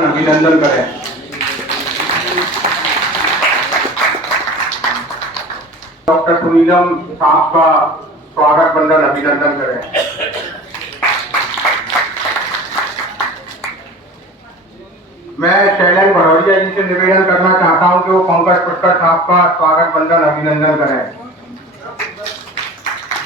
बंधन अभिनंदन करें। डॉक्टर सुनीलम साहब का स्वागत बंधन अभिनंदन करें। मैं शैलेंद्र भड़ौरिया जी से निवेदन करना चाहता हूं कि वो पंकज पुष्कर साहब का स्वागत बंधन अभिनंदन करें।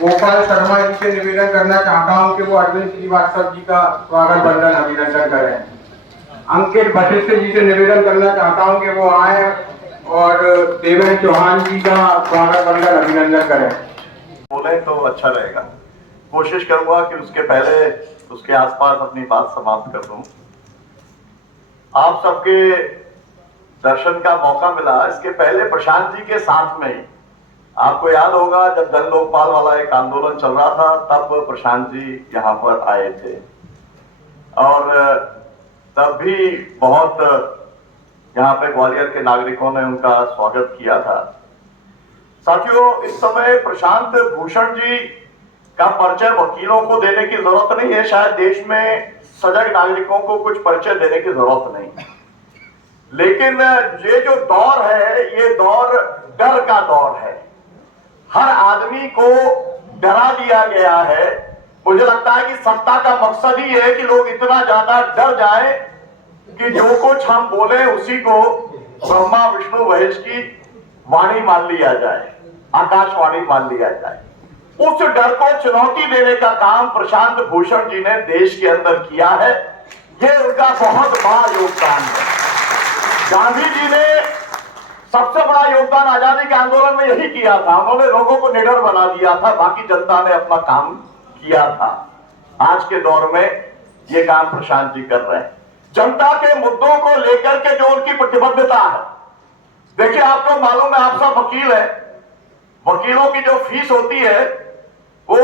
गोपाल शर्मा जी से निवेदन करना चाहता हूं कि वो अरविंद श्रीवास्तव जी का स्वागत बंधन अभिनंदन करें। अंकित वशिष्ठ जी से निवेदन करना चाहता हूं कि वो आए और देवेंद्र चौहान जी का स्वागत बंधन अभिनंदन करें। बोले तो अच्छा रहेगा। कोशिश करूंगा कि उसके पहले उसके आसपास अपनी बात समाप्त कर दूं। आप सबके दर्शन का मौका मिला इसके पहले प्रशांत जी के साथ में ही। आपको याद होगा जब जन लोकपाल वाला एक आंदोलन चल रहा था तब प्रशांत जी यहाँ पर आए थे और तब भी बहुत यहाँ पे ग्वालियर के नागरिकों ने उनका स्वागत किया था। साथियों, इस समय प्रशांत भूषण जी का परिचय वकीलों को देने की जरूरत नहीं है। शायद देश में सजग नागरिकों को कुछ परिचय देने की जरूरत नहीं, लेकिन ये जो दौर है ये दौर डर का दौर है। हर आदमी को डरा दिया गया है। मुझे लगता है कि सत्ता का मकसद ही है कि लोग इतना ज्यादा डर जाए कि जो कुछ हम बोले उसी को ब्रह्मा विष्णु महेश की वाणी मान लिया जाए, आकाशवाणी मान लिया जाए। उस डर को चुनौती देने का काम प्रशांत भूषण जी ने देश के अंदर किया है। ये उनका बहुत बड़ा योगदान है। गांधी जी ने सबसे बड़ा योगदान आजादी के आंदोलन में यही किया था। उन्होंने लोगों को निडर बना दिया था, बाकी जनता ने अपना काम किया था। आज के दौर में ये काम प्रशांत जी कर रहे हैं। जनता के मुद्दों को लेकर के जो उनकी प्रतिबद्धता है, देखिए आपको मालूम है, आप सब वकील हैं, वकीलों की जो फीस होती है वो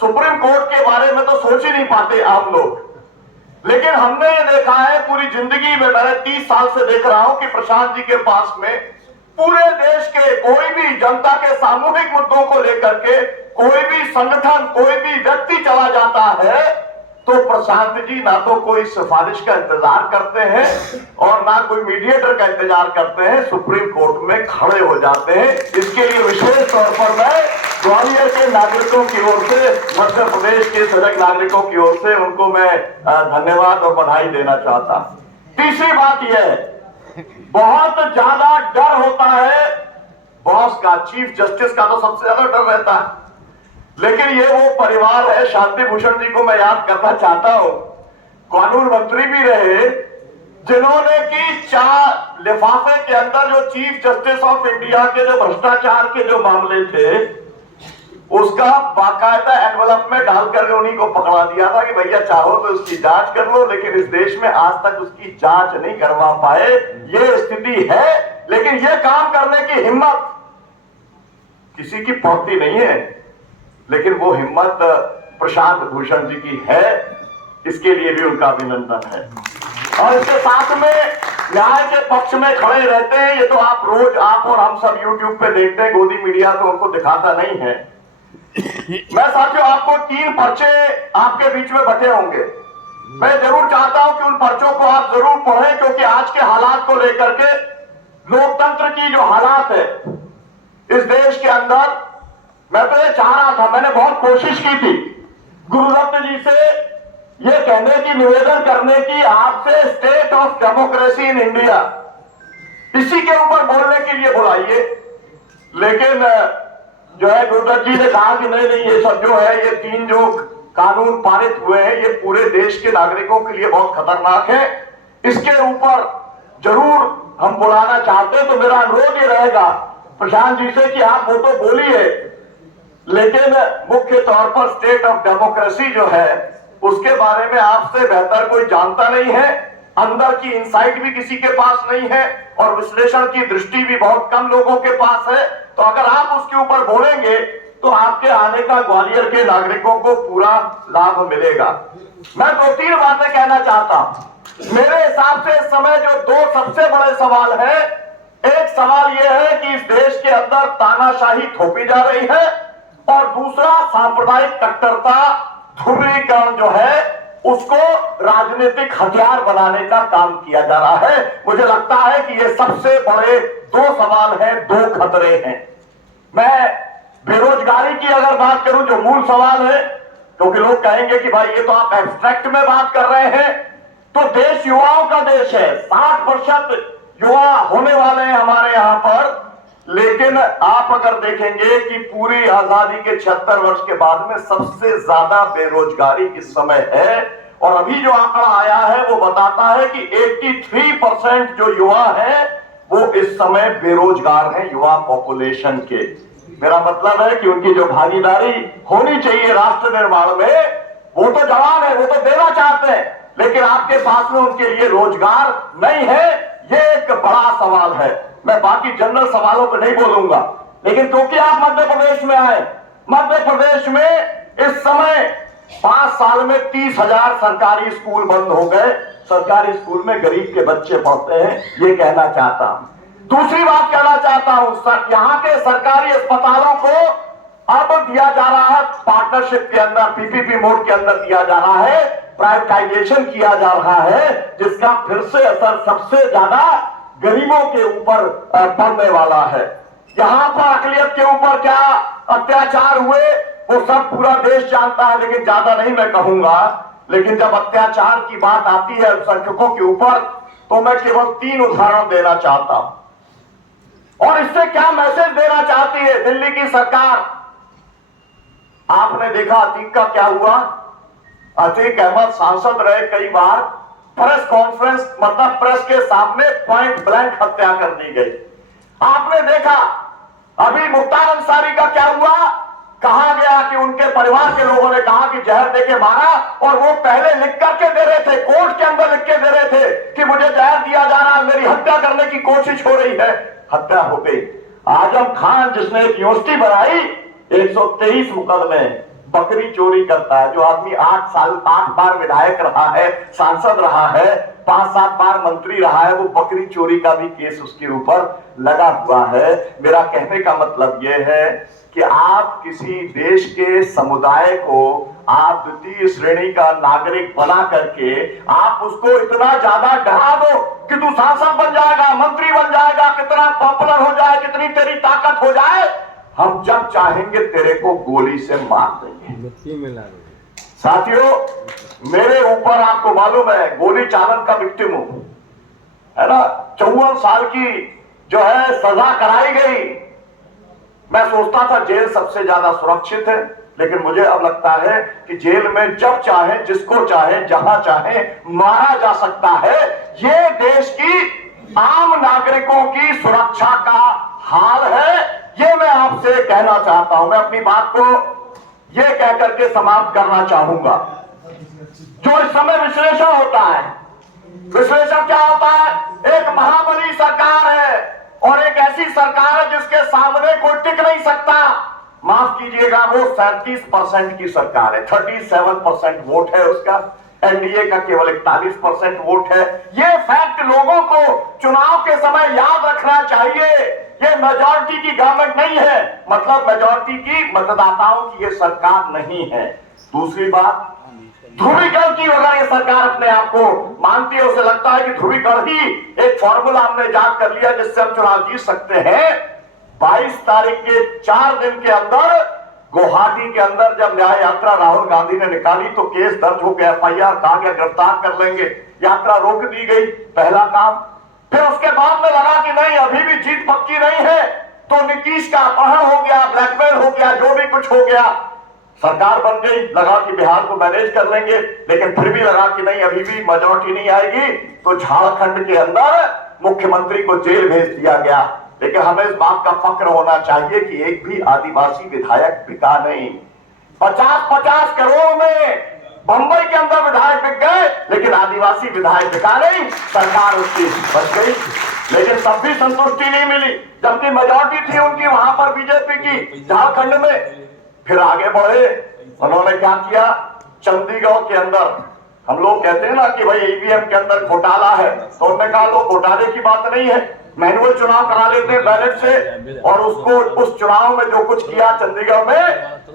सुप्रीम कोर्ट के बारे में तो सोच ही नहीं पाते आप लोग। लेकिन हमने ये देखा है पूरी जिंदगी में, मैंने 30 साल से देख रहा हूं कि प्रशांत जी के पास में पूरे देश के कोई भी जनता के सामूहिक मुद्दों को लेकर के कोई भी संगठन, कोई भी व्यक्ति चला जाता है तो प्रशांत जी ना तो कोई सिफारिश का इंतजार करते हैं और ना कोई मीडिएटर का इंतजार करते हैं, सुप्रीम कोर्ट में खड़े हो जाते हैं। इसके लिए विशेष तौर पर मैं ग्वालियर के नागरिकों की ओर से, मध्य प्रदेश के सजग नागरिकों की ओर से उनको मैं धन्यवाद और बधाई देना चाहता हूं। तीसरी बात यह है, बहुत ज्यादा डर होता है बॉस का, चीफ जस्टिस का तो सबसे ज्यादा डर रहता है। लेकिन ये वो परिवार है, शांति भूषण जी को मैं याद करना चाहता हूं, कानून मंत्री भी रहे, जिन्होंने की 4 लिफाफे के अंदर जो चीफ जस्टिस ऑफ इंडिया के जो भ्रष्टाचार के जो मामले थे उसका बाकायदा एनवलप में डाल करके उन्हीं को पकड़ा दिया था कि भैया चाहो तो उसकी जांच कर लो, लेकिन इस देश में आज तक उसकी जांच नहीं करवा पाए। ये स्थिति है, लेकिन ये काम करने की हिम्मत किसी की पड़ती नहीं है, लेकिन वो हिम्मत प्रशांत भूषण जी की है। इसके लिए भी उनका अभिनंदन है। और इसके साथ में न्याय के पक्ष में खड़े रहते हैं। ये तो आप रोज, आप और हम सब यूट्यूब पे देखते हैं, गोदी मीडिया तो उनको दिखाता नहीं है। मैं साथियों आपको 3 पर्चे आपके बीच में बटे होंगे। मैं जरूर चाहता हूं कि उन पर्चों को आप जरूर पढ़ें, क्योंकि आज के हालात को लेकर के, लोकतंत्र की जो हालात है इस देश के अंदर, मैं तो ये चाह रहा था, मैंने बहुत कोशिश की थी गुरुदत्त जी से ये कहने की, निवेदन करने की आपसे, state of democracy in India, इसी के ऊपर बोलने के लिए बुलाइए। लेकिन जो है गुरुदत्त जी ने कहा कि नहीं नहीं, ये सब जो है, ये 3 जो कानून पारित हुए हैं ये पूरे देश के नागरिकों के लिए बहुत खतरनाक है, इसके ऊपर जरूर हम बुलाना चाहते हैं। तो मेरा अनुरोध ये रहेगा प्रशांत जी से कि आप वो तो बोलिए, लेकिन मुख्य तौर पर स्टेट ऑफ डेमोक्रेसी जो है उसके बारे में आपसे बेहतर कोई जानता नहीं है। अंदर की इंसाइट भी किसी के पास नहीं है और विश्लेषण की दृष्टि भी बहुत कम लोगों के पास है। तो अगर आप उसके ऊपर बोलेंगे तो आपके आने का ग्वालियर के नागरिकों को पूरा लाभ मिलेगा। मैं 2-3 बातें कहना चाहता हूं। मेरे हिसाब से इस समय जो 2 सबसे बड़े सवाल है, एक सवाल यह है कि इस देश के अंदर तानाशाही थोपी जा रही है और दूसरा सांप्रदायिक कट्टरता, ध्रुवीकरण जो है उसको राजनीतिक हथियार बनाने का काम किया जा रहा है। मुझे लगता है कि ये सबसे बड़े दो सवाल हैं, दो खतरे हैं। मैं बेरोजगारी की अगर बात करूं जो मूल सवाल है, क्योंकि लोग कहेंगे कि भाई ये तो आप एब्स्ट्रैक्ट में बात कर रहे हैं, तो देश युवाओं का देश है। 60% युवा होने वाले हैं हमारे यहां पर। लेकिन आप अगर देखेंगे कि पूरी आजादी के 76 वर्ष के बाद में सबसे ज्यादा बेरोजगारी इस समय है, और अभी जो आंकड़ा आया है वो बताता है कि 83% जो युवा हैं वो इस समय बेरोजगार हैं, युवा पॉपुलेशन के। मेरा मतलब है कि उनकी जो भागीदारी होनी चाहिए राष्ट्र निर्माण में, वो तो जवान है, वो तो देना चाहते हैं, लेकिन आपके पास में उनके लिए रोजगार नहीं है। ये एक बड़ा सवाल है। मैं बाकी जनरल सवालों पर नहीं बोलूंगा, लेकिन क्योंकि आप मध्य प्रदेश में आए, मध्य प्रदेश में इस समय 5 साल में 30,000 सरकारी स्कूल बंद हो गए। सरकारी स्कूल में गरीब के बच्चे पढ़ते हैं, ये कहना चाहता हूं। दूसरी बात कहना चाहता हूं, यहां के सरकारी अस्पतालों को अब दिया जा रहा है पार्टनरशिप के अंदर, पीपीपी मोड के अंदर दिया जा रहा है, प्राइवेटाइजेशन किया जा रहा है, जिसका फिर से असर सबसे ज्यादा गरीबों के ऊपर पड़ने वाला है। यहां पर अकलियत के ऊपर क्या अत्याचार हुए वो सब पूरा देश जानता है, लेकिन ज्यादा नहीं मैं कहूंगा। लेकिन जब अत्याचार की बात आती है अल्पसंख्यकों के ऊपर, तो मैं केवल 3 उदाहरण देना चाहता हूं। और इससे क्या मैसेज देना चाहती है दिल्ली की सरकार? आपने देखा अतीक का क्या हुआ। अतीक अहमद सांसद रहे कई बार, प्रेस कॉन्फ्रेंस मतलब प्रेस के सामने पॉइंट ब्लैंक हत्या कर दी गई। आपने देखा अभी मुख्तार अंसारी का क्या हुआ। कहा गया कि उनके परिवार के लोगों ने कहा कि जहर देके मारा, और वो पहले लिख करके दे रहे थे, कोर्ट के अंदर लिख के दे रहे थे कि मुझे जहर दिया जा रहा है, मेरी हत्या करने की कोशिश हो रही है। हत्या हो गई। आजम खान जिसने एक यूनिवर्सिटी बनाई, 123 मुकदमे, बकरी चोरी करता है। जो आदमी 8 बार विधायक रहा है, सांसद रहा है, 5-7 बार मंत्री रहा है, वो बकरी चोरी का भी केस उसके ऊपर लगा हुआ है। मेरा कहने का मतलब यह है कि आप किसी देश के समुदाय को आप द्वितीय श्रेणी का नागरिक बना करके आप उसको इतना ज्यादा डरा दो कि तू सांसद बन जाएगा, मंत्री बन जाएगा, कितना पॉपुलर हो जाए, कितनी तेरी ताकत हो जाए, हम जब चाहेंगे तेरे को गोली से मार देंगे। साथियों, मेरे ऊपर आपको मालूम है गोली चालन का विक्टिम हूं, है ना। 54 साल की जो है सजा कराई गई। मैं सोचता था जेल सबसे ज्यादा सुरक्षित है, लेकिन मुझे अब लगता है कि जेल में जब चाहे, जिसको चाहे, जहां चाहे मारा जा सकता है। ये देश की आम नागरिकों की सुरक्षा का हाल है। ये मैं आपसे कहना चाहता हूं। मैं अपनी बात को ये कहकर के समाप्त करना चाहूंगा। जो इस समय विश्लेषण होता है, विश्लेषण क्या होता है? एक महाबली सरकार है और एक ऐसी सरकार है जिसके सामने कोई टिक नहीं सकता। माफ कीजिएगा, वो 37% की सरकार है, 37% वोट है उसका। एनडीए का केवल 41% वोट है। ये फैक्ट लोगों को चुनाव के समय याद रखना चाहिए। ये मेजॉरिटी की गवर्नमेंट नहीं है, मतलब मेजॉरिटी की मतदाताओं की ये सरकार नहीं है। दूसरी बात, ध्रुवीकरण की अगर ये सरकार अपने आप को मानती है, उसे लगता है कि ध्रुवीकरण ही एक फॉर्मूला हमने इजाद कर लिया जिससे हम चुनाव जीत सकते हैं। 22 तारीख के 4 दिन के अंदर गुवाहाटी के अंदर जब न्याय यात्रा राहुल गांधी ने निकाली तो केस दर्ज हो गया, एफआईआर, कहा गया गिरफ्तार कर लेंगे, यात्रा रोक दी गई, पहला काम। फिर उसके बाद में लगा कि नहीं, अभी भी जीत पक्की नहीं है, तो नीतीश का अपहरण हो गया, ब्लैकमेल हो गया, जो भी कुछ हो गया, सरकार बन गई। लगा कि बिहार को मैनेज कर लेंगे, लेकिन फिर भी लगा कि नहीं, अभी भी मेजॉरिटी नहीं आएगी, तो झारखंड के अंदर मुख्यमंत्री को जेल भेज दिया गया। लेकिन हमें इस बात का फक्र होना चाहिए कि एक भी आदिवासी विधायक बिका नहीं। 50-50 करोड़ में बंबई के अंदर विधायक बिक गए, लेकिन आदिवासी विधायक बिका नहीं, सरकार उसकी बच गई। लेकिन तब भी संतुष्टि नहीं मिली, जबकि मेजॉरिटी थी उनकी वहां पर बीजेपी की झारखंड में। फिर आगे बढ़े, उन्होंने क्या किया, चंडीगढ़ के अंदर हम लोग कहते हैं ना कि भाई ईवीएम के अंदर घोटाला है, तो उन्होंने कहा लोग घोटाले की बात नहीं है, मैनुअल चुनाव करा लेते हैं बैलेट से, और उसको उस चुनाव में जो कुछ किया चंडीगढ़ में,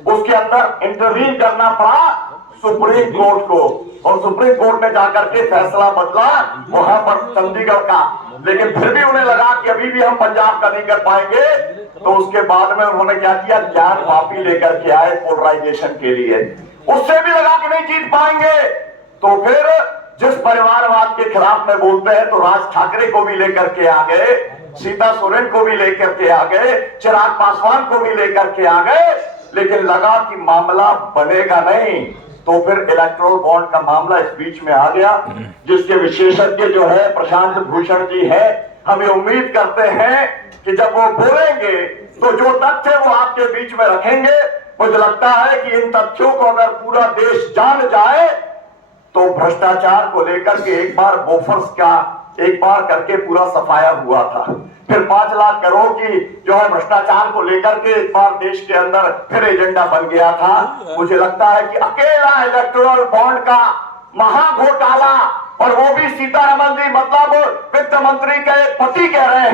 उसके अंदर इंटरवीन करना पड़ा सुप्रीम कोर्ट को। और सुप्रीम कोर्ट में जाकर के फैसला बदला वहां पर चंडीगढ़ का, लेकिन फिर भी उन्हें लगा कि अभी भी हम पंजाब का नहीं कर पाएंगे, तो उसके बाद में उन्होंने क्या किया, ज्ञान वापी लेकर के आए पोलराइजेशन के लिए। उससे भी लगा कि नहीं जीत पाएंगे, तो फिर जिस परिवारवाद के खिलाफ में बोलते हैं तो राज ठाकरे को भी लेकर के आ गए, सीता सोरेन को भी लेकर के आ गए, चिराग पासवान को भी लेकर के आ गए, लेकिन लगा कि मामला बनेगा नहीं, तो फिर इलेक्ट्रोल बॉन्ड का मामला इस बीच में आ गया, जिसके विशेषज्ञ जो है प्रशांत भूषण जी है। हमें उम्मीद करते हैं कि जब वो बोलेंगे तो जो तथ्य वो आपके बीच में रखेंगे, मुझे लगता है कि इन तथ्यों को अगर पूरा देश जान जाए तो भ्रष्टाचार को लेकर के एक बार बोफर्स का एक बार करके पूरा सफाया हुआ था, फिर 5 लाख करोड़ की जो है भ्रष्टाचार को लेकर के एक बार देश के अंदर फिर एजेंडा बन गया था। मुझे लगता है कि अकेला इलेक्टोरल बॉन्ड का महा घोटाला, और वो भी सीतारमण जी मतलब वित्त मंत्री के पति कह रहे